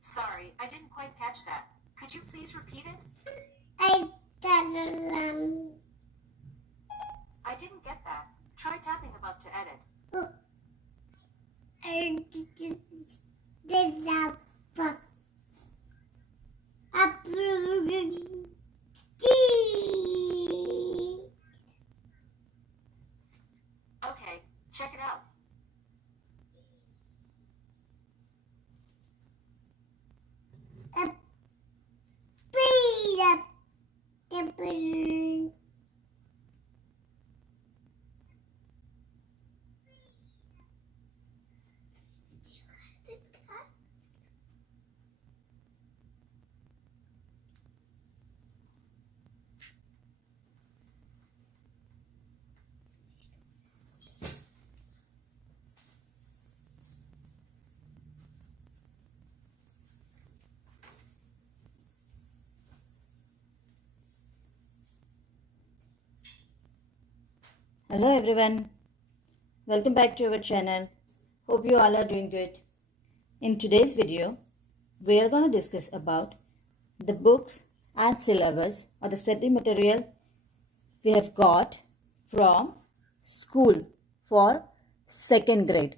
Sorry, I didn't quite catch that. Could you please repeat it? I I didn't get that. Try tapping above to edit. Okay, check it out. Hello everyone, welcome back to our channel. Hope you all are doing good. In today's video, we are going to discuss about the books and syllabus or the study material we have got from school for 2nd grade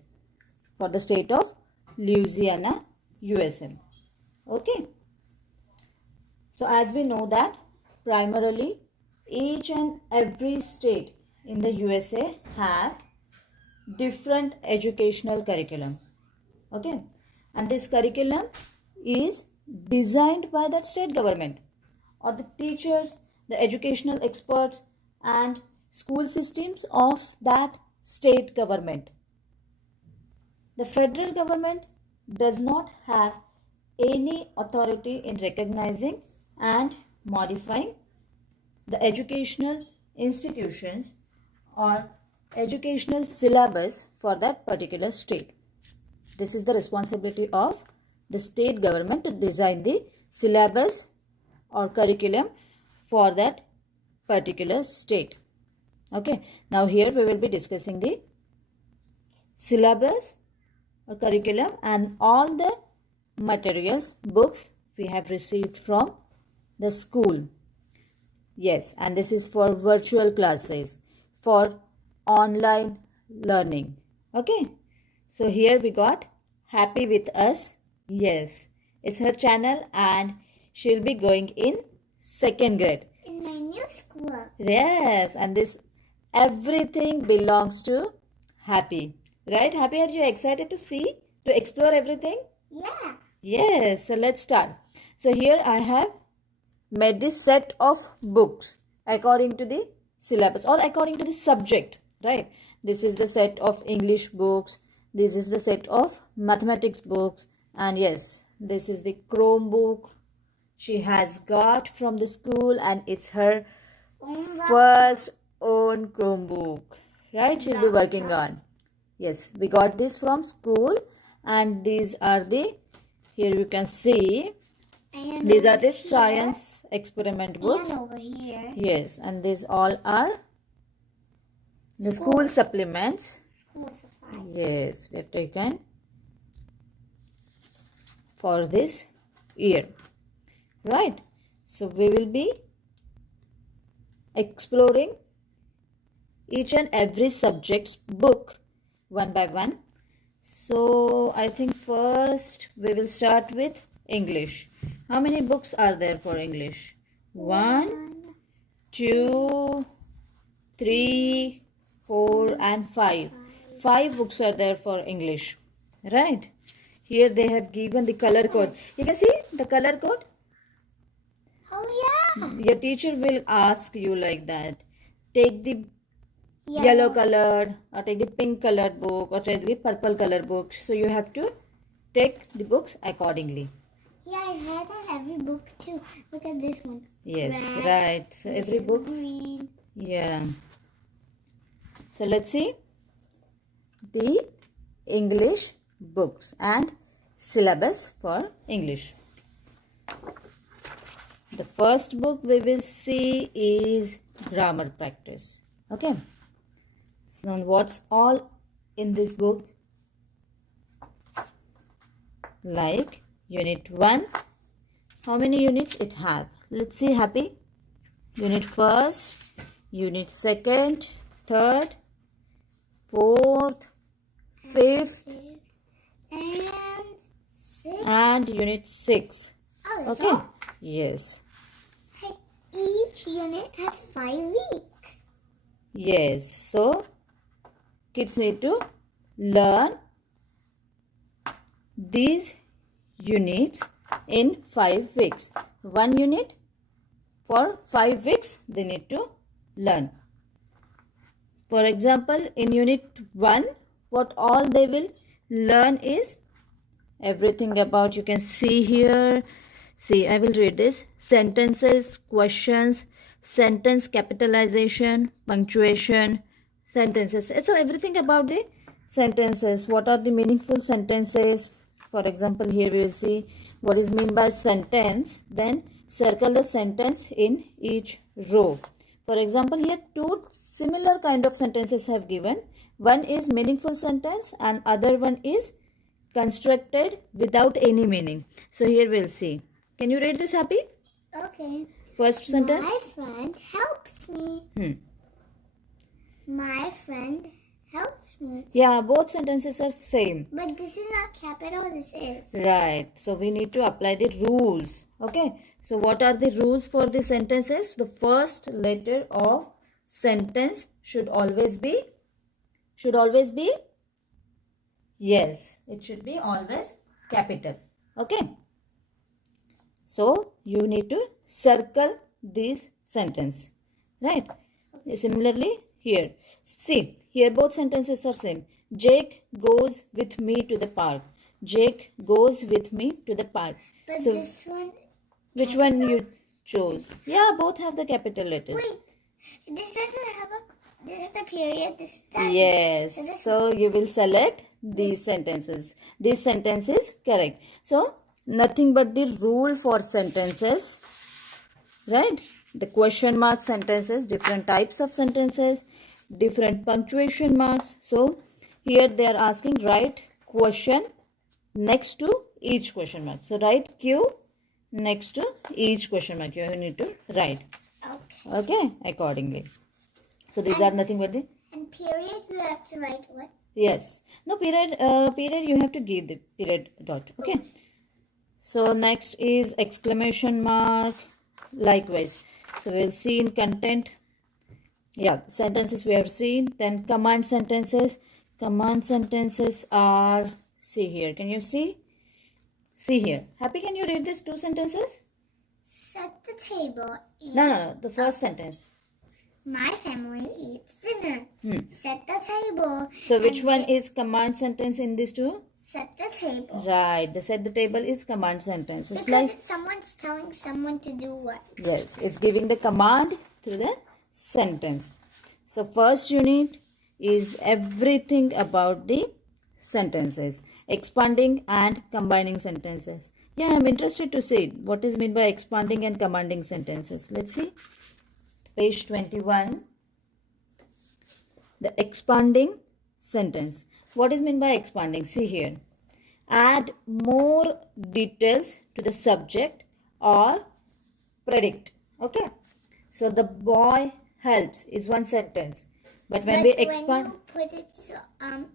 for the state of Louisiana, USA. Okay. So as we know that primarily each and every state in the USA have different educational curriculum. Okay, and this curriculum is designed by that state government or the teachers, the educational experts and school systems of that state government. The federal government does not have any authority in recognizing and modifying the educational institutions or educational syllabus for that particular state. This is the responsibility of the state government to design the syllabus or curriculum for that particular state. Okay, now here we will be discussing the syllabus or curriculum and all the materials, books we have received from the school. Yes, and this is for virtual classes, for online learning. Okay, so here we got Happy with us. Yes, it's her channel and she'll be going in 2nd grade. In my new school. Yes, and this everything belongs to Happy. Right, Happy, are you excited to see, to explore everything? Yeah. Yes, so let's start. So here I have made this set of books according to the syllabus or according to the subject, right? This is the set of English books, this is the set of mathematics books, and yes, this is the Chromebook she has got from the school and it's her first own Chromebook, right? She'll be working on. Yes, we got this from school and these are the, here you can see, these are the science experiment books. And over here. Yes, and these all are the school supplements. School supplies. Yes, we have taken for this year. Right. So we will be exploring each and every subject's book one by one. So I think first we will start with English. How many books are there for English? 1, 2, 3, 4 and 5. 5 books are there for English. Right. Here they have given the color code. You can see the color code. Oh yeah. Your teacher will ask you like that. Take the yellow colored or take the pink colored book or take the purple colored book. So you have to take the books accordingly. Yeah, I had every book too. Look at this one. Yes, Red. right. So every book. Green. Yeah. So let's see the English books and syllabus for English. The first book we will see is grammar practice. Okay. So what's all in this book? Like Unit 1. How many units it have? Let's see, Happy. Unit 1st, Unit 2nd, 3rd, 4th, 5th, and Unit 6. Oh, Okay. all. Yes. Hey, each unit has 5 weeks. Yes. So, kids need to learn these units in 5 weeks. 1 unit for 5 weeks they need to learn. For example, in Unit 1, what all they will learn is everything about, you can see here. See, I will read this. Sentences, questions, sentence capitalization, punctuation, sentences. So everything about the sentences. What are the meaningful sentences? For example, here we will see what is meant by sentence. Then circle the sentence in each row. For example, here two similar kind of sentences have given. One is meaningful sentence and other one is constructed without any meaning. So here we'll see. Can you read this, Happy? Okay. First sentence. My friend helps me. My friend helps me. Yeah, both sentences are same. But this is not capital, this is. Right. So we need to apply the rules. Okay. So what are the rules for the sentences? The first letter of sentence should always be. Yes, it should be always capital. Okay. So you need to circle this sentence. Right. Similarly here. See, here both sentences are same. Jake goes with me to the park. Jake goes with me to the park. But So this one... which one you chose? Yeah, both have the capital letters. Wait, this doesn't have a... This is a period, this doesn't. Yes. So you will select these sentences. This sentence is correct. So nothing but the rule for sentences. Right? The question mark sentences, different types of sentences, different punctuation marks. So here they are asking write question next to each question mark. So write Q next to each question mark. You need to write. Okay, accordingly. So these are nothing but the... And period, you have to write what? Yes. No, period you have to give the period dot. Okay. So next is exclamation mark. Likewise. So we'll see in content. Yeah, sentences we have seen. Then command sentences. Command sentences are... See here. Can you see? See here. Happy, can you read these two sentences? Set the table. No. The first sentence. My family eats dinner. Set the table. So which one is command sentence in these two? Set the table. Right. The set the table is command sentence. It's Because like... someone's telling someone to do what? Yes. It's giving the command through the sentence. So first unit is everything about the sentences. Expanding and combining sentences. Yeah, I'm interested to see what is meant by expanding and commanding sentences. Let's see. Page 21. The expanding sentence. What is meant by expanding? See here. Add more details to the subject or predict. Okay. So the boy helps is one sentence. But when we expand... when you put it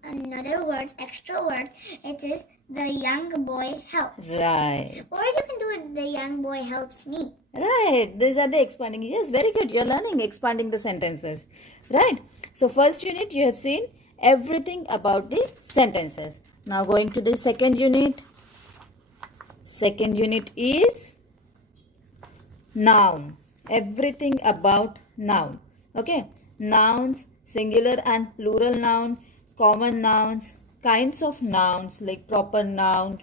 another words, extra words, it is the young boy helps. Right. Or you can do it, the young boy helps me. Right. These are the expanding. Yes, very good. You're learning expanding the sentences. Right. So first unit you have seen everything about the sentences. Now going to the second unit. Second unit is noun. Everything about noun. Okay. Nouns, singular and plural noun, common nouns, kinds of nouns like proper noun,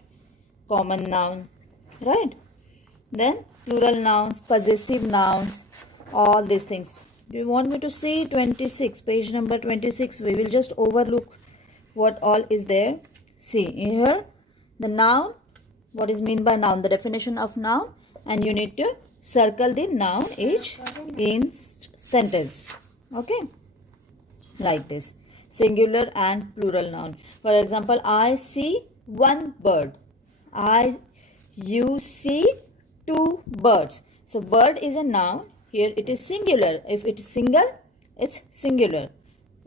common noun, right? Then plural nouns, possessive nouns, all these things. Do you want me to see 26, page number 26? We will just overlook what all is there. See here, the noun, what is meant by noun, the definition of noun, and you need to circle the noun each in sentence. Okay, like this, singular and plural noun. For example, I see one bird. you see two birds. So bird is a noun. Here it is singular. If it's single, it's singular.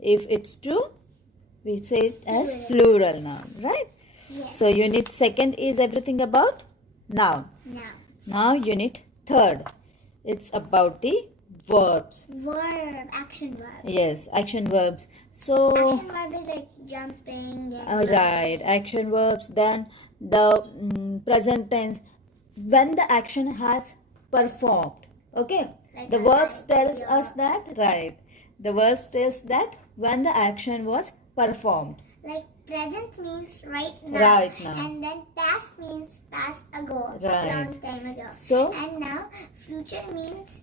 If it's two, we say it as plural noun, right? Yes. So unit second is everything about noun. Now unit third, it's about the verbs. Action verb. Yes, action verbs. So Action verb is like jumping. right, action verbs. Then the present tense, when the action has performed. Okay, Like the verbs tells us that, right? The verbs tells that when the action was performed. Like present means right now. Right now. And then past means past ago. Right. Long time ago. So And now future means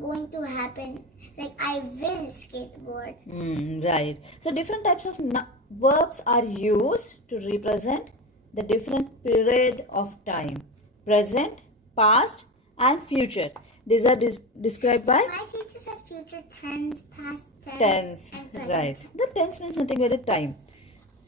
going to happen. Like I will skateboard. right. So different types of verbs are used to represent the different period of time. Present, past and future. These are described by My teacher said future tense, past tense, tense. and present. Right. The tense means nothing but the time.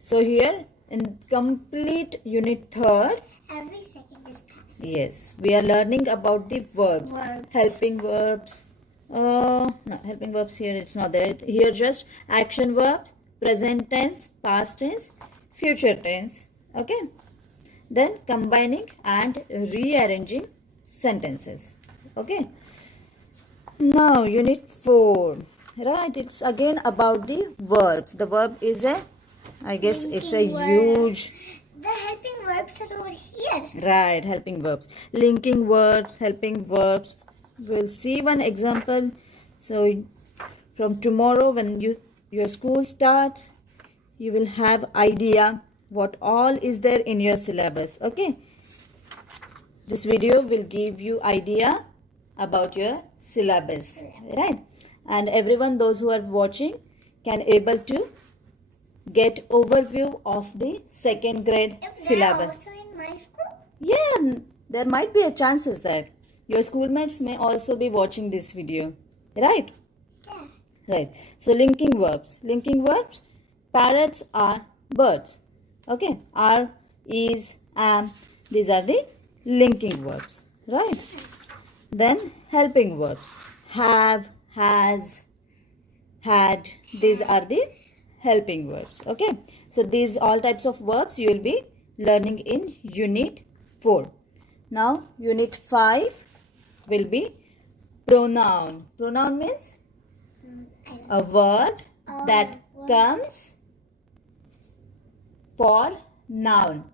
So here in complete unit third, Every second is past. yes, we are learning about the verbs. Verbs. Helping verbs. No, helping verbs here it's not there. Here just action verbs, present tense, past tense, future tense. Okay. Then combining and rearranging sentences. Okay. Now unit 4. Right, it's again about the verbs. The verb is I guess it's a Linking word. huge. The helping verbs are over here. Right, helping verbs. Linking words, helping verbs. We'll see one example. So from tomorrow when your school starts, you will have idea what all is there in your syllabus. Okay. This video will give you idea about your syllabus. Right. And everyone, those who are watching, can able to get overview of the second grade If syllabus. they're also in my school. Yeah, there might be a chances that your schoolmates may also be watching this video, right? Yeah. Right. So linking verbs. Linking verbs. Parrots are birds. Okay. Are, is, am. These are the linking verbs, right? Then helping verbs. Have, has, had. These are the helping verbs. Okay. So these all types of verbs you will be learning in unit 4. Now unit 5 will be pronoun. Pronoun means a word that comes for noun.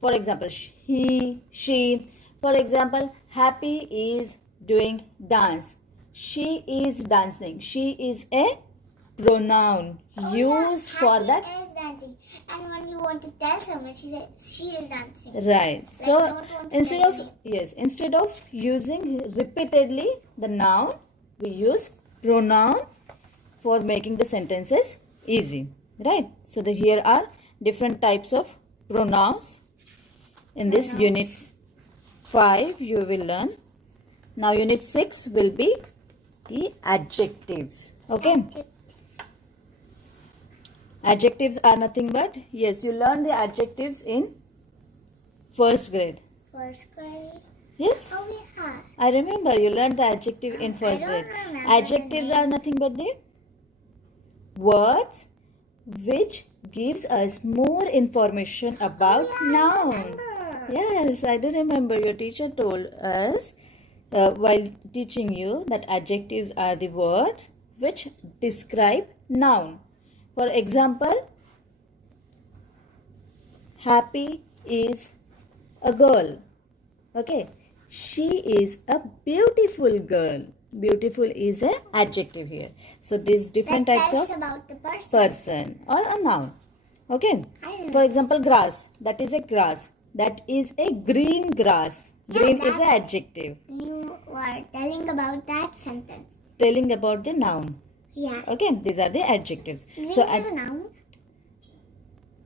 For example, he, she. For example, Happy is doing dance. She is dancing. She is a pronoun used for that. Happy is dancing. And when you want to tell someone, she says she is dancing. Right. Like, So don't want to instead tell of me. instead of using repeatedly the noun, we use pronoun for making the sentences easy. Right. So here are different types of pronouns. In this unit 5 you will learn. Now unit 6 will be the adjectives. Okay. Adjectives are nothing but, yes, you learn the adjectives in first grade. First grade. Yes, Oh yeah. I remember you learned the adjective in first I don't grade. remember Adjectives the are nothing but the words which gives us more information about noun. Remember. Yes, I do remember your teacher told us while teaching you that adjectives are the words which describe noun. For example, Happy is a girl. Okay. She is a beautiful girl. Beautiful is an adjective here. So these different That types tells of about the person. person or a noun. Okay. I know. For example, grass. That is a grass. That is a green grass. Green is an adjective. You are telling about that sentence. Telling about the noun. Yeah. Okay. These are the adjectives. Green So is a noun.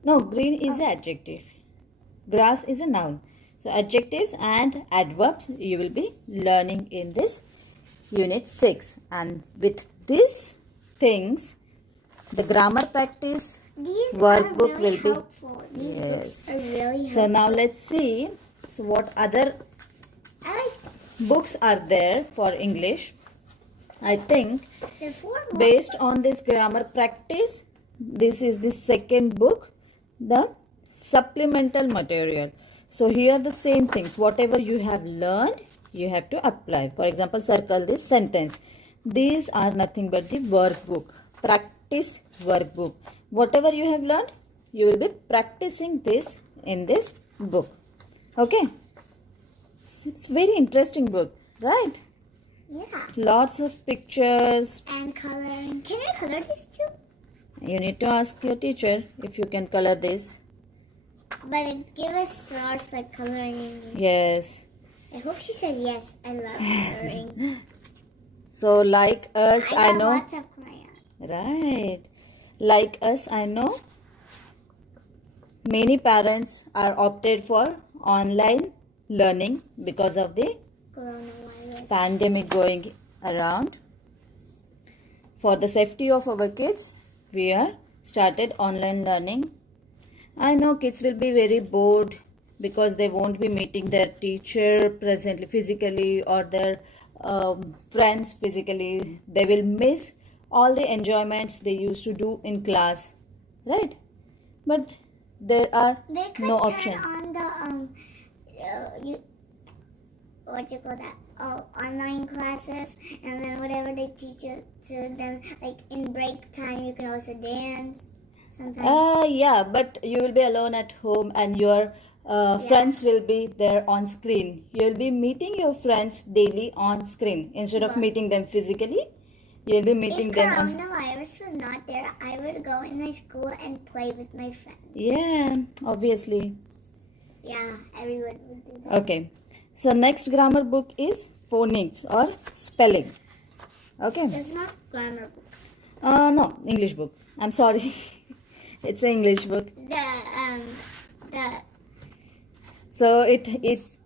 no, green is an adjective. Grass is a noun. So adjectives and adverbs you will be learning in this unit 6. And with these things, the grammar practice These workbook are will really be. helpful. These books are really helpful. So now let's see. So what other I like books are there for English? I think the 4 more. based on this grammar practice, this is the second book, the supplemental material. So here the same things, whatever you have learned, you have to apply. For example, circle this sentence. These are nothing but the workbook, practice workbook. Whatever you have learned, you will be practicing this in this book. Okay, it's very interesting book, right? Yeah. Lots of pictures. And coloring. Can I color this too? You need to ask your teacher if you can color this. But it give us stars like coloring. Yes. I hope she said yes. I love coloring. So like us, I got know. lots of crayons. Right. Like us, I know. Many parents are opted for online learning because of the Coronavirus. pandemic going around. For the safety of our kids, we are started online learning. I know kids will be very bored because they won't be meeting their teacher presently physically or their friends physically. They will miss all the enjoyments they used to do in class, right? But there are They could no turn option. on the what you call that? Oh, online classes, and then whatever they teach it to them, like in break time, you can also dance. Sometimes. Yeah, but you will be alone at home and your friends will be there on screen. You will be meeting your friends daily on screen instead of meeting them physically. You will be meeting If them on screen. coronavirus was not there, I would go in my school and play with my friends. Yeah, obviously. Yeah, everyone would do that. Okay. So next grammar book is phonics or spelling. Okay. It's not grammar book. No, English book. I'm sorry. It's an English book. The So it yes.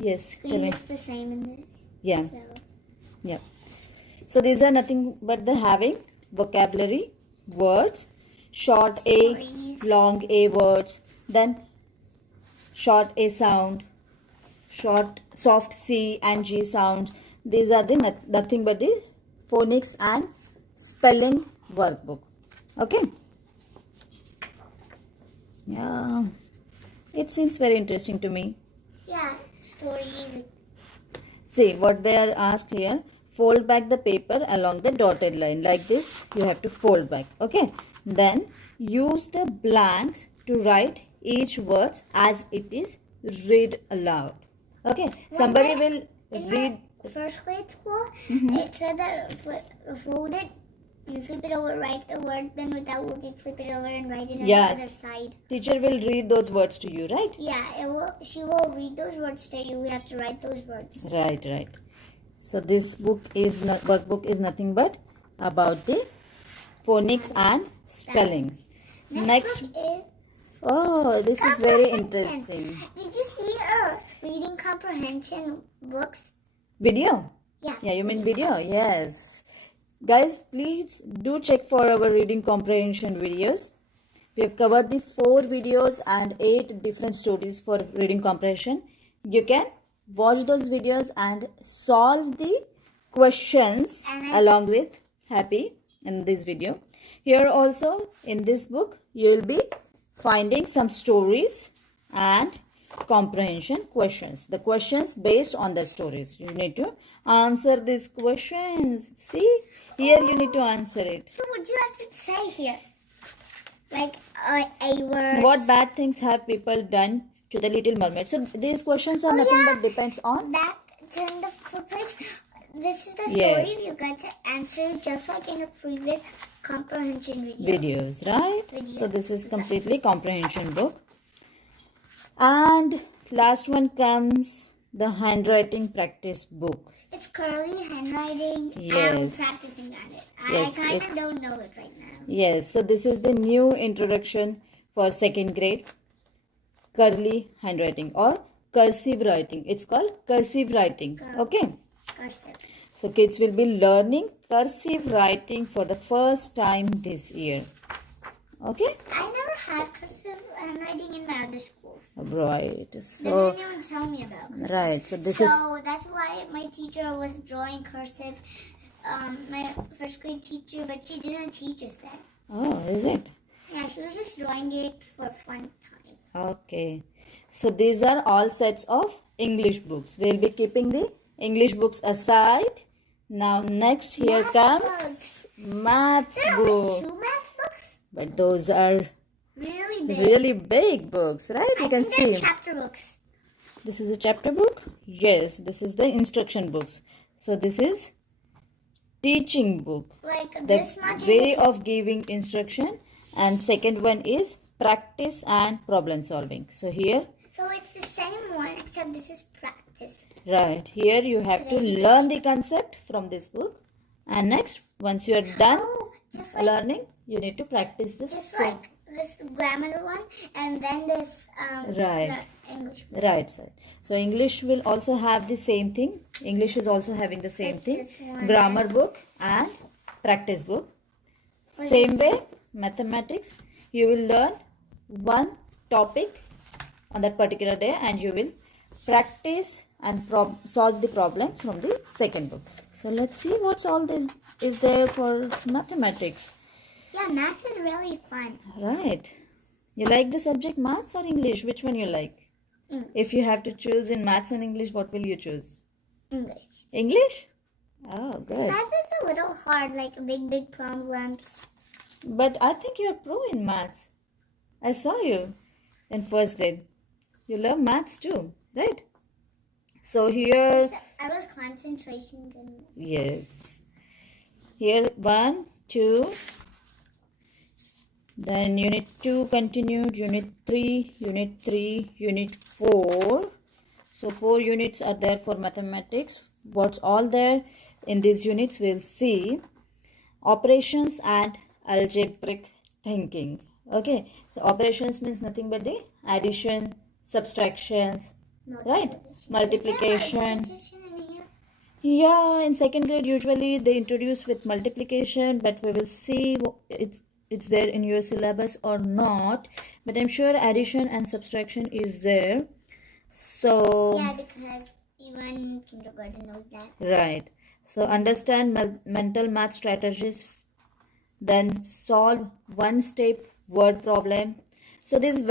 Tell screen me. is the same in this. Yeah. So. Yeah. So these are nothing but the having vocabulary, words, short A, Stories. long A words, then short A sound, short soft C and G sounds. These are the nothing but the phonics and spelling workbook. Okay. Yeah. It seems very interesting to me. Yeah, stories. See what they are asked here. Fold back the paper along the dotted line. Like this, you have to fold back. Okay. Then use the blanks to write each word as it is read aloud. Okay. Somebody will read. First grade school, it said that fold it, you flip it over, write the word, then without looking, flip it over and write it on the other side. Teacher will read those words to you, right? Yeah, she will read those words to you. We have to write those words. Right, right. So this workbook is nothing but about the phonics and spellings. Next. book is Oh, this is very comprehension. interesting. Did you see reading comprehension books? Video? Yeah. Yeah, you mean video? Yes. Guys, please do check for our reading comprehension videos. We have covered the 4 videos and 8 different stories for reading comprehension. You can watch those videos and solve the questions along with Happy in this video. Here also in this book, you will be finding some stories and comprehension questions. The questions based on the stories. You need to answer these questions. See, here you need to answer it. So what do you have to say here? Like a word. What bad things have people done to the Little Mermaid? So these questions are nothing but depends on. Back, turn the foot page. This is the story Yes. you got to answer just like in the previous comprehension video. Videos, right? Videos. So this is completely comprehension book. And last one comes the handwriting practice book. It's curly handwriting. Yes. I'm practicing on it. Yes, I kind it's- of don't know it right now. Yes, so this is the new introduction for 2nd grade. Curly handwriting or cursive writing. It's called cursive writing. Okay. Cursive. So kids will be learning cursive writing for the first time this year. Okay? I never had cursive handwriting in my other schools. Right. They So, didn't even tell me about cursive. right. So this is, So that's why my teacher was drawing cursive, my first grade teacher, but she didn't teach us that. oh, is it? Yeah, she was just drawing it for fun time. Okay. So these are all sets of English books. We'll be keeping the English books aside. Now next here Math comes books. maths There are only book. 2 math books? But those are Really big. really big books, right? You I can think they're see. chapter books. This is a chapter book. Yes, this is the instruction books. So this is teaching book. Like The this much. way of giving instruction. And second one is practice and problem solving. So here, So it's the same one except this is practice. right, here you have to learn the concept from this book. And next, once you are done Oh, just like learning, you need to practice this. just like this grammar one, and then this Right. English. Right side. So English will also have the same thing. English is also having the same Like thing. this one. Grammar book and practice book. Same way, mathematics. You will learn one topic on that particular day and you will practice and solve the problems from the second book. So let's see what's all this is there for mathematics. Yeah, math is really fun. Right. You like the subject maths or English? Which one you like? If you have to choose in maths and English, what will you choose? English. English? Oh, good. Math is a little hard, like big problems. But I think you're pro in maths. I saw you in first grade. You love maths too, right? So here, I was concentration. yes. Here 1, 2. Then unit 2 continued, unit 3, unit 4. So 4 units are there for mathematics. What's all there in these units we'll see. Operations and algebraic thinking. Okay, so operations means nothing but the addition, subtractions, right? Multiplication. In here? Yeah, in second grade usually they introduce with multiplication, but we will see it's there in your syllabus or not. But I'm sure addition and subtraction is there. So Yeah, because even kindergarten knows that. right. So understand mental math strategies. Then solve one-step word problem. So these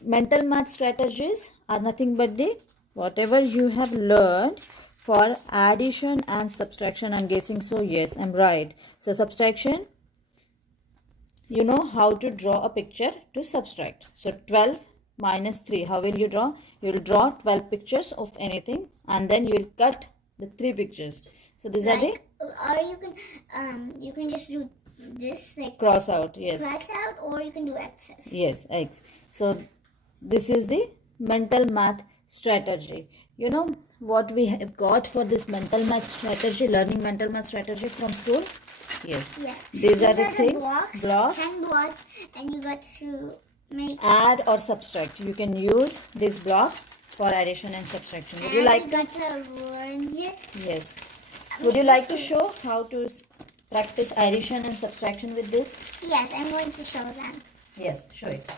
mental math strategies are nothing but the whatever you have learned for addition and subtraction. I'm guessing so. Yes, I'm right. So subtraction, you know how to draw a picture to subtract. So 12 minus 3. How will you draw? You will draw 12 pictures of anything and then you will cut the 3 pictures. So these are the Or you can just do this, like cross out. Yes. cross out, or you can do X's. Yes, X. So this is the mental math strategy. You know what we have got for this mental math strategy, learning mental math strategy from school? Yes. Yeah. These are the things, blocks, blocks. 10 blocks, and you got to make. Add or subtract. You can use these blocks for addition and subtraction. Would you and like you to? got to learn here. Yes. Would you like to show how to practice addition and subtraction with this? Yes, I'm going to show them. Yes, show it.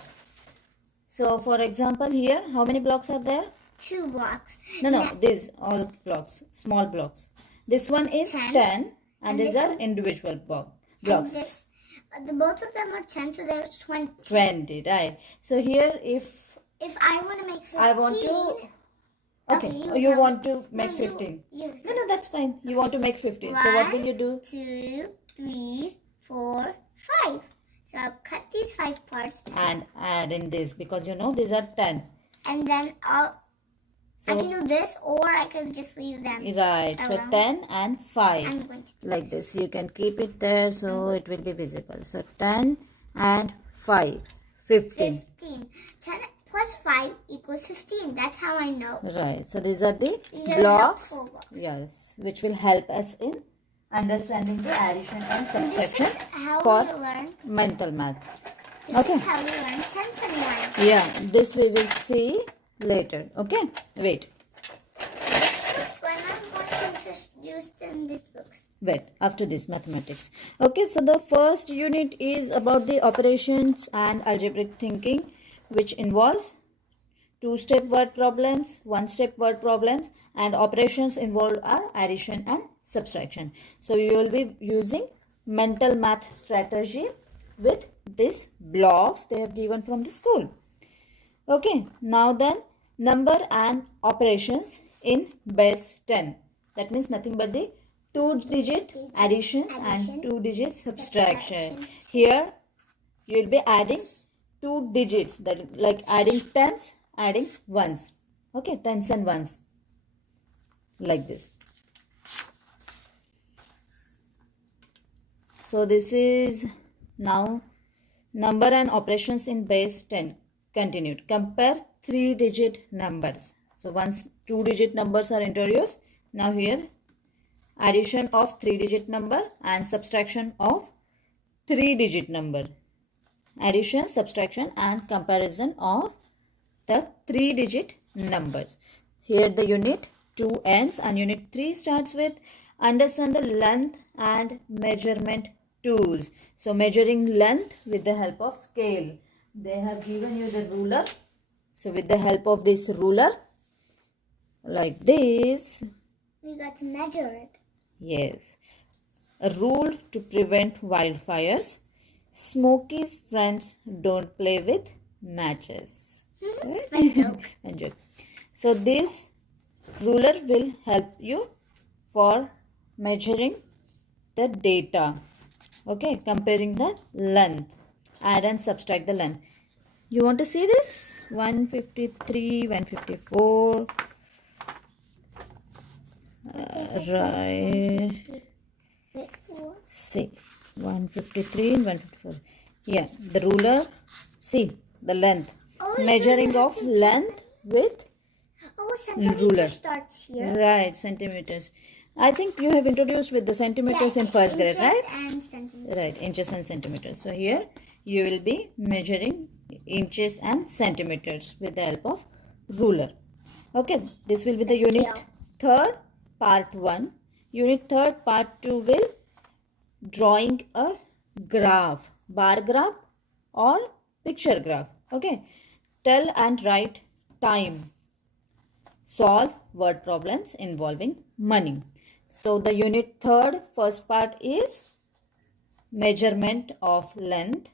So for example here, how many blocks are there? 2 blocks. No, these all blocks, small blocks. This one is 10 and these are individual blocks. And this, both of them are 10, so there's 20. 20, right. So here if I want to make 15. I want to... Okay, you tell want me. to make No, 15. You No, that's fine. You want to make 15. So what will you do? 2, 3, 4, 5. So I'll cut these 5 parts. And add in this because you know these are 10. And then I So can do this, or I can just leave them. right, so around. 10 and 5. I'm going to do Like this. You can keep it there so it will be visible. So 10 and 5. 15. 15. 10 plus 5 equals 15. That's how I know. Right. So these are the These are blocks. helpful blocks. Yes, which will help us in understanding the addition and subtraction This is how for we learn. mental math. This Okay. is how we learn tens and ones. Yeah, this we will see later. Okay, wait. When I'm going to just use them, these books. wait, after this mathematics. Okay, so the first unit is about the operations and algebraic thinking, which involves two-step word problems, one-step word problems, and operations involved are addition and subtraction. So you will be using mental math strategy with these blocks they have given from the school. Okay, now then, number and operations in base 10. That means nothing but the two-digit additions and two-digit subtraction. Here you will be adding two digits, that like adding tens, adding ones. Okay, tens and ones like this. So this is now number and operations in base 10. Continued. Compare three-digit numbers. So once two-digit numbers are introduced, now here addition of three-digit number and subtraction of three-digit number. Addition, subtraction and comparison of the three-digit numbers. Here the unit 2 ends and unit 3 starts with understand the length and measurement tools. So measuring length with the help of scale. They have given you the ruler. So with the help of this ruler, like this, we got to measure it. Yes. A rule to prevent wildfires. Smokey's friends don't play with matches. And joke. So this ruler will help you for measuring the data. Okay, comparing the length. Add and subtract the length. You want to see this? 153, 154. Right. See, 153 and 154. Yeah, the ruler. See, the length. Measuring of length with centimeter starts here. Right, centimeters. I think you have introduced with the centimeters in first grade, right? And centimeters. Right, inches and centimeters. So here you will be measuring inches and centimeters with the help of ruler. Okay, this will be the unit 3rd, part 1. Unit 3rd, part 2 will drawing a graph, bar graph or picture graph. Okay, tell and write time. Solve word problems involving money. So the unit 3rd, first part is measurement of length,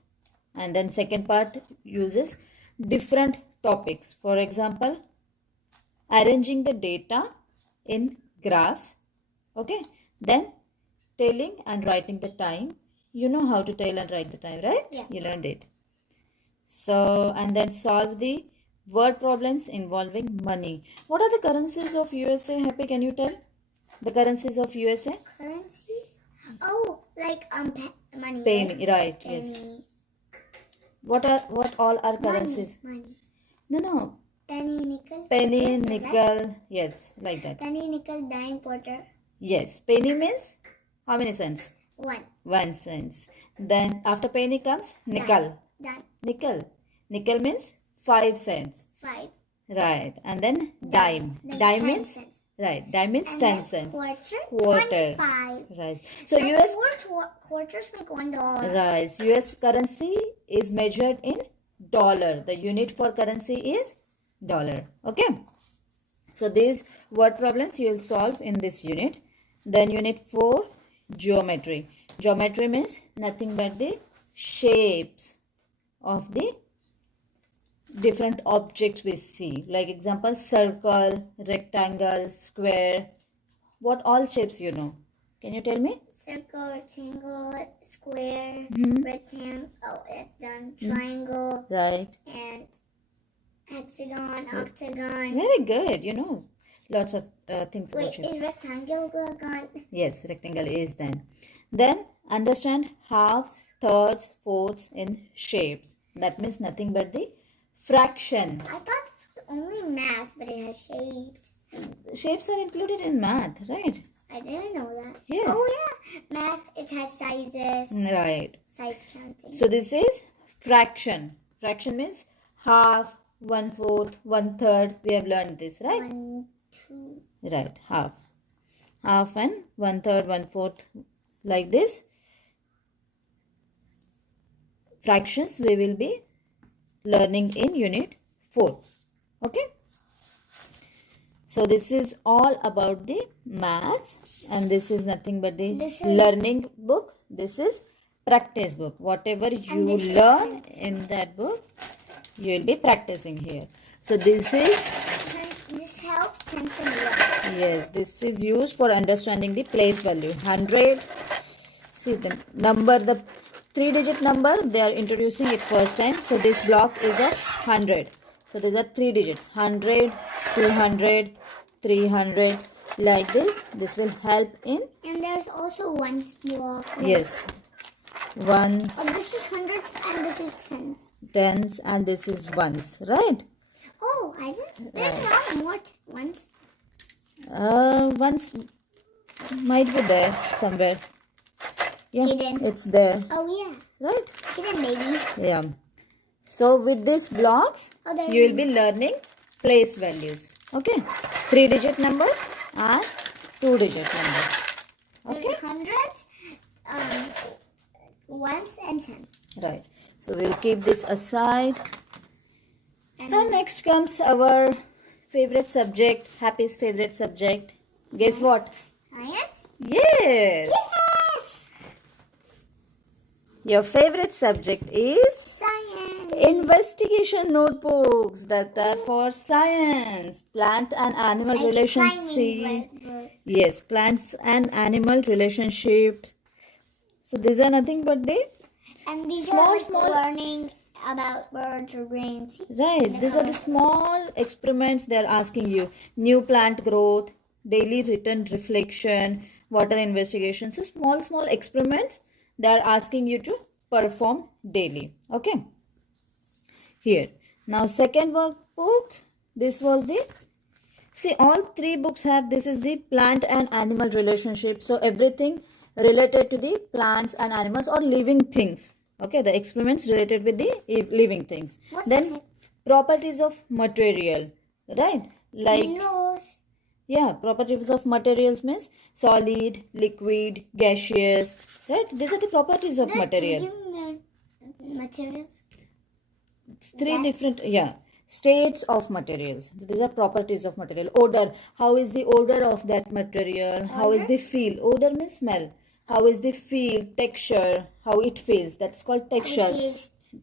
and then second part uses different topics. For example, arranging the data in graphs. Okay, then telling and writing the time. You know how to tell and write the time, right? Yeah. You learned it. So, and then solve the word problems involving money. What are the currencies of USA? Happy, can you tell? The currencies of USA? Currencies? Oh, like money. Penny, right? Penny. Yes. What all are currencies? Money. No. Penny, nickel. Penny, quarter, nickel. right? Yes, like that. Penny, nickel, dime, quarter. Yes. Penny means how many cents? 1. 1 cent. Then after penny comes nickel. Dime. Nickel. Nickel means 5 cents. 5. Right. And then dime. Dime means cents. right. Dime means And 10 cents. Quarter. 25. Right. So and US 4 quarters make $1. right. US currency is measured in dollar. The unit for currency is dollar. Okay. So these word problems you will solve in this unit. Then unit 4, geometry. Geometry means nothing but the shapes of the different objects we see. Like example, circle, rectangle, square. What all shapes you know? Can you tell me? Circle, rectangle, square, rectangle. Oh, that's done. Triangle. Right. And hexagon, octagon. Very good. You know lots of things about Wait, shapes. is rectangle gone? Yes, rectangle is then. Then understand halves, thirds, fourths in shapes. That means nothing but the fraction. I thought it was only math, but it has shapes. Shapes are included in math, right? I didn't know that. Yes. Oh yeah, math. It has sizes. Right. Size counting. So this is fraction. Fraction means half, 1/4, 1/3. We have learned this, right? 1, 2. Right, half. half and 1/3, 1/4, like this. Fractions we will be learning in Unit 4. Okay. So this is all about the maths, and this is nothing but the learning book. This is practice book. Whatever you learn in that book, you will be practicing here. So this helps tense and learn. Yes, this is used for understanding the place value. 100. See the number, the 3-digit number, they are introducing it first time. So this block is of 100. So these are 3 digits. 100, 200, 300, like this. This will help in. And there's also ones block. Yes. Ones. Oh, this is hundreds and this is tens. Tens and this is ones, right? Oh, I did. There's not more ones. Ones might be there somewhere. Yeah, Hidden. it's there. Oh yeah. Right? Hidden babies. Yeah. So with these blocks, Oh, you will be learning place values. Okay. 3-digit numbers and 2-digit numbers. Okay. There's hundreds, ones and tens. Right. So we'll keep this aside. And next comes our favorite subject, Happy's favorite subject. Guess what? Science? Yes. Your favorite subject is Science. investigation notebooks that are for science, plant and animal relationship. Yes, plants and animal relationships. So these are nothing but the and these small, are like small learning about birds or grains. Right, these are the small experiments they are asking you. New plant growth, daily written reflection, water investigation. So small experiments they are asking you to perform daily. Okay. Here. Now second workbook. This was the, see all 3 books have, this is the plant and animal relationship. So everything related to the plants and animals or living things. Okay, the experiments related with the living things. Then properties of material, right? Like yeah, properties of materials means solid, liquid, gaseous, right? These are the properties of material. Materials. 3 different states of materials. These are properties of material. Odor. How is the odor of that material? How is the feel? Odor means smell. How is the feel? Texture. How it feels. That's called texture.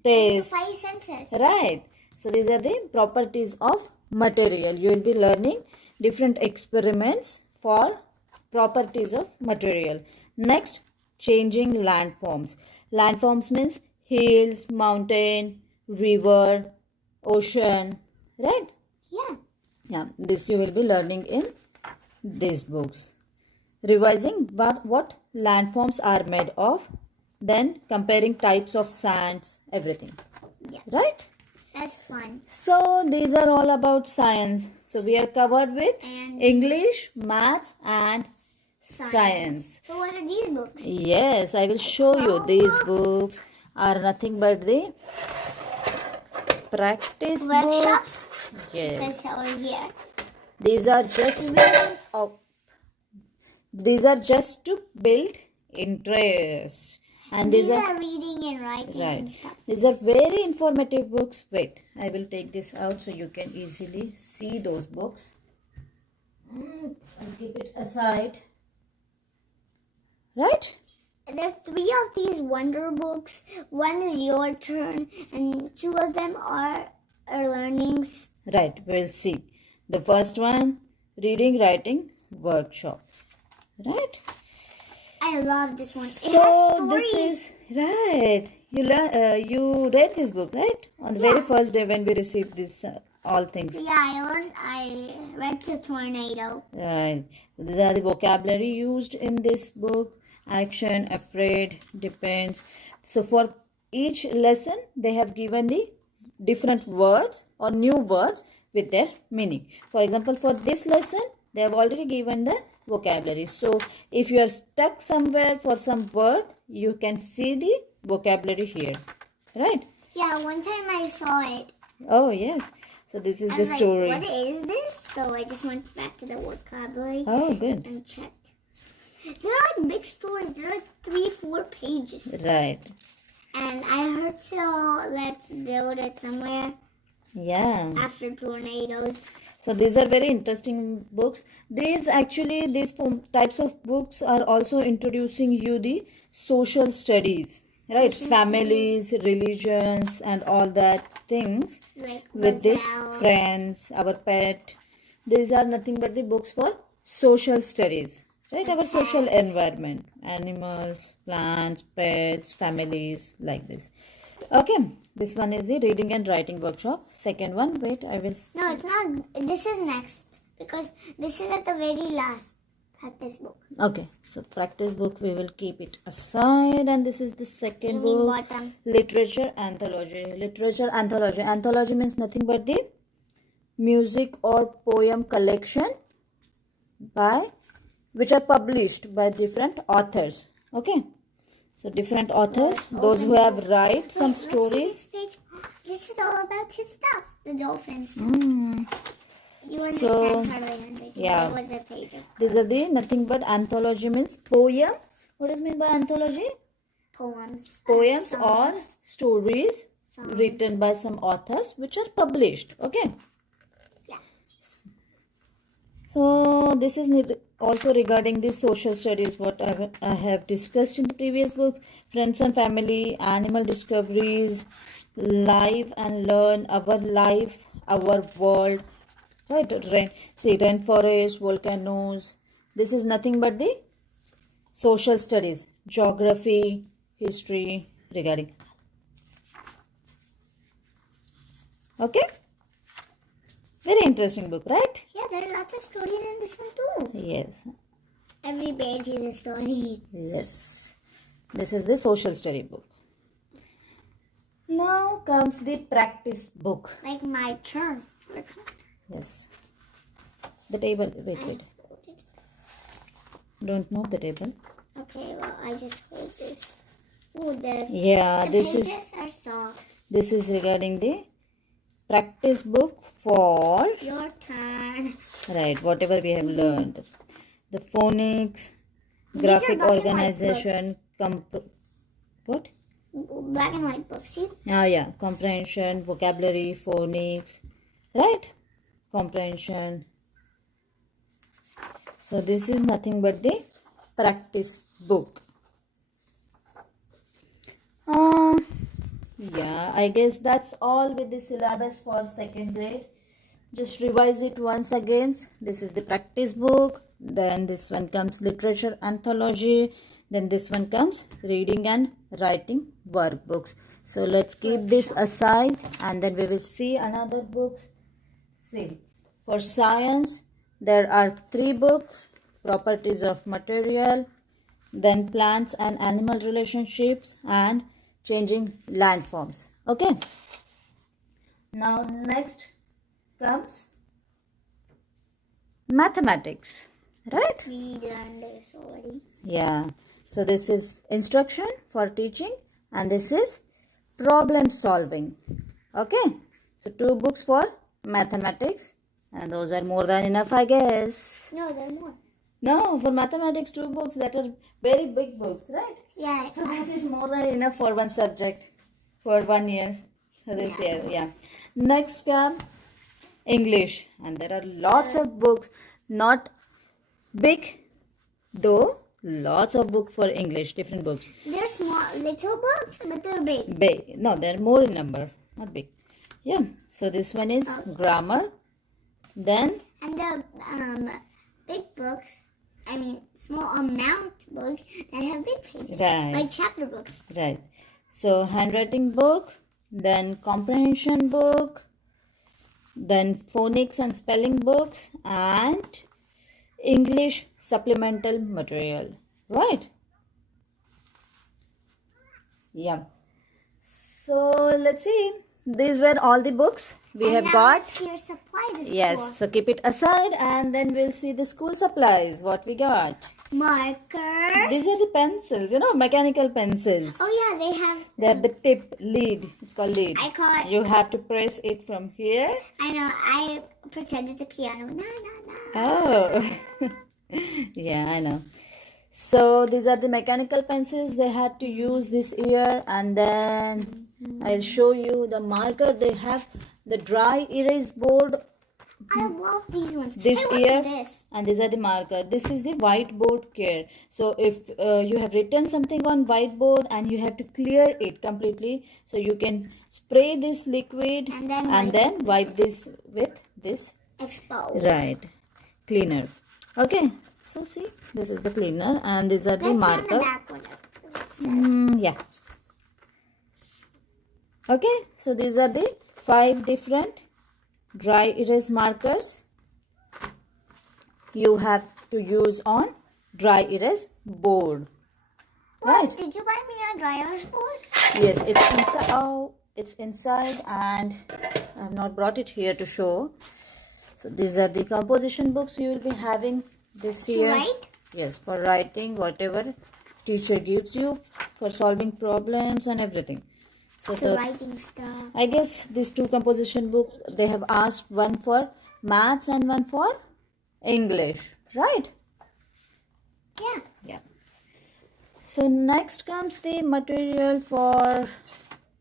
Taste. 5 senses. Right. So these are the properties of material. You will be learning different experiments for properties of material. Next, changing landforms. Landforms means hills, mountain, river, ocean, right? Yeah, this you will be learning in these books. Revising what landforms are made of, then comparing types of sands, everything. Yeah. Right? That's fun. So these are all about science. So we are covered with English, maths and science. So what are these books? Yes, I will show you. These books are nothing but the practice workshops. Books. Yes. It says over here. These are just to build interest. And these are reading and writing and stuff. These are very informative books. Wait, I will take this out so you can easily see those books. I'll keep it aside. Right? There are 3 of these wonder books. One is your turn and 2 of them are learnings. Right, we'll see. The first one, reading, writing, workshop. Right? I love this one. So this is right. You read this book, right? On the very first day when we received this all things. Yeah, I read the tornado. Right. These are the vocabulary used in this book. Action, afraid, depends. So for each lesson, they have given the different words or new words with their meaning. For example, for this lesson, they have already given the vocabulary. So if you are stuck somewhere for some word, you can see the vocabulary here. Right? Yeah, one time I saw it. Oh, yes. So this is the story. What is this? So I just went back to the vocabulary. Oh, good. And checked. They're like big stories. They're like 3-4 pages. Right. And I heard so let's build it somewhere Yeah. after tornadoes. So these are very interesting books. These types of books are also introducing you the social studies, right? Social Families, religions, and all that things Like with this Brazil. friends, our pet. These are nothing but the books for social studies, right? Our social Pets. environment, animals, plants, pets, families, like this. Okay, this one is the reading and writing workshop. Second one, wait, I will. No, it's not. This is next because this is at the very last practice book. Okay, so practice book we will keep it aside, and this is the second You mean book, bottom. literature anthology. Literature anthology. Anthology means nothing but the music or poem collection by which are published by different authors. Okay, so different authors, those who have write some Wait, let's see stories. this page. This is all about his stuff. The dolphins. Mm. You understand So, handwriting. yeah. What was a page of These are the nothing but anthology means poem. What does mean by anthology? poems? Poems songs, or stories songs. written by some authors which are published. Okay. Yeah. So this is also regarding the social studies what I have discussed in the previous book. Friends and family, animal discoveries, live and learn, our life, our world. Right, rainforest, volcanoes. This is nothing but the social studies, geography, history regarding. Okay, very interesting book, right? Yeah, there are lots of stories in this one too. Yes, Every page is a story. yes. This is the social study book. Now comes the practice book. Like my turn. Yes. The table. Wait. Don't move the table. Okay, well, I just hold this. Oh, the This pages are soft. This is regarding the practice book for Your turn. right whatever we have learned. The phonics, These graphic are black and white organization, what? Black and white books. See? Yeah, comprehension, vocabulary, phonics, right? Comprehension. So this is nothing but the practice book. Yeah, I guess that's all with the syllabus for second grade. Just revise it once again. This is the practice book. Then this one comes literature anthology. Then this one comes reading and writing workbooks. So let's keep this aside and then we will see another books. See, for science there are 3 books: properties of material, then plants and animal relationships, and changing landforms. Okay. Now next comes mathematics, right? We learned this already. Yeah. So this is instruction for teaching and this is problem solving. Okay. So 2 books for mathematics and those are more than enough, I guess. No, there are more. No, for mathematics 2 books that are very big books, right? Yeah. So that is more than enough for one subject for 1 year. For this year, yeah. Next come English and there are lots of books, not big though, lots of books for English, different books. They're small, little books, but they're big. Big, no, they're more in number, not big. Yeah, so this one is grammar. Then And the big books, I mean small amount books that have big pages. Right. Like chapter books. right, so handwriting book, then comprehension book, then phonics and spelling books, and English supplemental material, right? Yeah. So let's see. These were all the books we And have now got. let's see your supplies at Yes. school. So keep it aside, and then we'll see the school supplies. What we got? Markers. These are the pencils. You know, mechanical pencils. Oh yeah, they have. They have the tip lead. It's called lead. I call it. You have to press it from here. I know. I pretend it's a piano. Na na na. Oh. Yeah, I know. So these are the mechanical pencils they had to use this year, and then I'll show you the marker. They have the dry erase board I love these ones. this Hey, year, what's this? and these are the marker. This is the whiteboard care. So if you have written something on whiteboard and you have to clear it completely, so you can spray this liquid And then wipe this with this Exposed. right cleaner. Okay, so see, this is the cleaner, and these are the Let's see on marker. the back what it says. Yeah. Okay, so these are the 5 different dry erase markers you have to use on dry erase board. Right? Did you buy me a dry erase board? Yes, it's inside. Oh, it's inside, and I have not brought it here to show. So these are the composition books you will be having this year. Write? Yes, for writing whatever teacher gives you, for solving problems and everything. So Writing stuff. I guess these 2 composition books, they have asked one for maths and one for English, right? Yeah. Yeah. So next comes the material for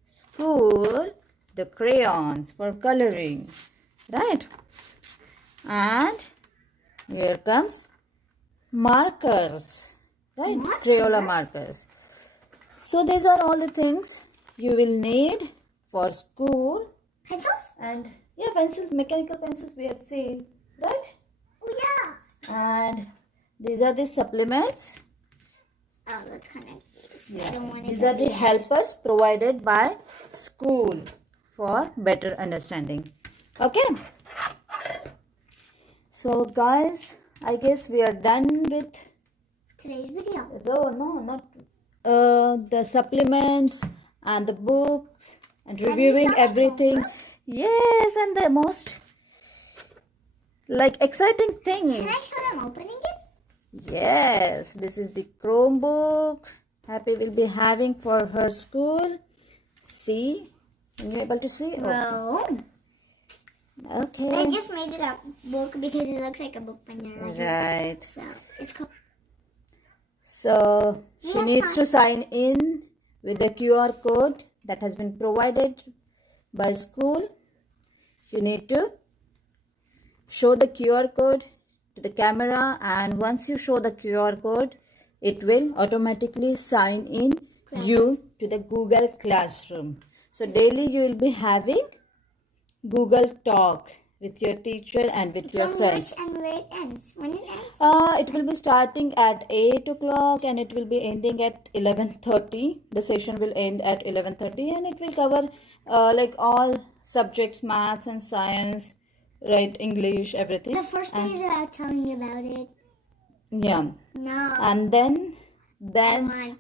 school, the crayons for coloring, right? And here comes markers, right? Crayola markers. So these are all the things you will need for school. Pencils? And yeah, pencils, mechanical pencils we have seen, right? Oh, yeah. And these are the supplements. Oh, that's kind of Yeah. I don't want These are the helpers provided by school for better understanding. Okay. So guys, I guess we are done with today's video. no, not the supplements and the books and reviewing everything. Yes, and the most exciting thing. Can I show them opening it? Yes, this is the Chromebook Happy will be having for her school. See? Are you able to see? Bro. Okay. They just made it a book because it looks like a book when you're like Right. So it's called. So she Yes, needs to sign in with the QR code that has been provided by school. You need to show the QR code to the camera, and once you show the QR code, it will automatically sign in you to the Google Classroom. So daily you will be having Google Talk with your teacher and with your friends. And where it ends. When it ends? It will be starting at 8 o'clock and it will be ending at 11:30. The session will end at 11:30 and it will cover all subjects, maths and science, right, English, everything. The first day is about telling you about it. Yeah. No. And then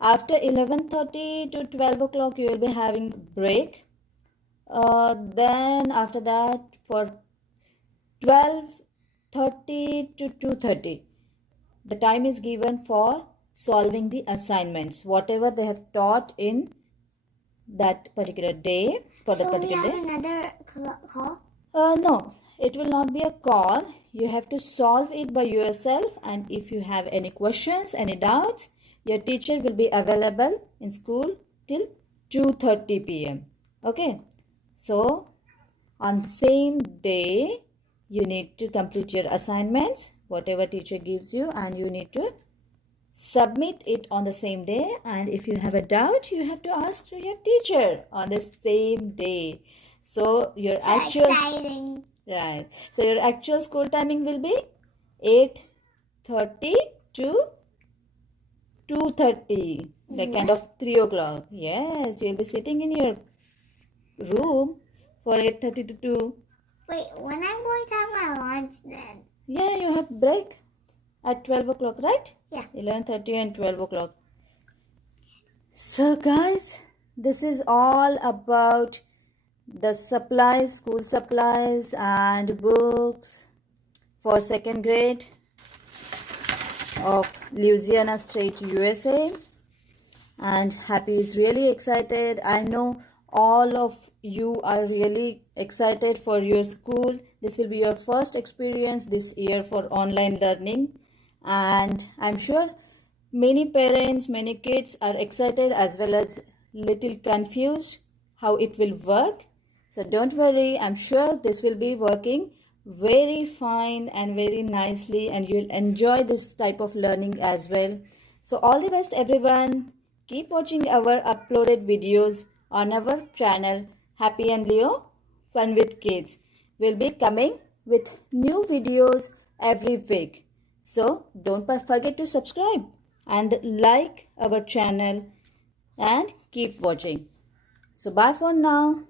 after 11:30 to 12 o'clock you will be having break. Then after that for 12:30 to 2:30 the time is given for solving the assignments, whatever they have taught in that particular day for the particular day. So we have another call? No, it will not be a call. You have to solve it by yourself, and if you have any questions, any doubts, your teacher will be available in school till 2:30 p.m. Okay, so on the same day you need to complete your assignments, whatever teacher gives you, and you need to submit it on the same day. And if you have a doubt, you have to ask to your teacher on the same day. So your Exciting. Right. So your actual school timing will be 8:30 to 2:30, like kind of 3 o'clock. Yes, you'll be sitting in your room for 8:30 to 2. Wait, when I'm going to have my lunch then? Yeah, you have break at 12 o'clock, right? Yeah. 11:30 and 12 o'clock. So guys, this is all about the supplies, school supplies and books for 2nd grade of Louisiana State, USA. And Happy is really excited. I know all of you are really excited for your school. This will be your first experience this year for online learning, and I'm sure many parents, many kids are excited as well as little confused how it will work. So don't worry, I'm sure this will be working very fine and very nicely, and you'll enjoy this type of learning as well. So all the best everyone. Keep watching our uploaded videos on our channel Happy and Leo Fun with Kids. We'll be coming with new videos every week. So don't forget to subscribe and like our channel and keep watching. So bye for now.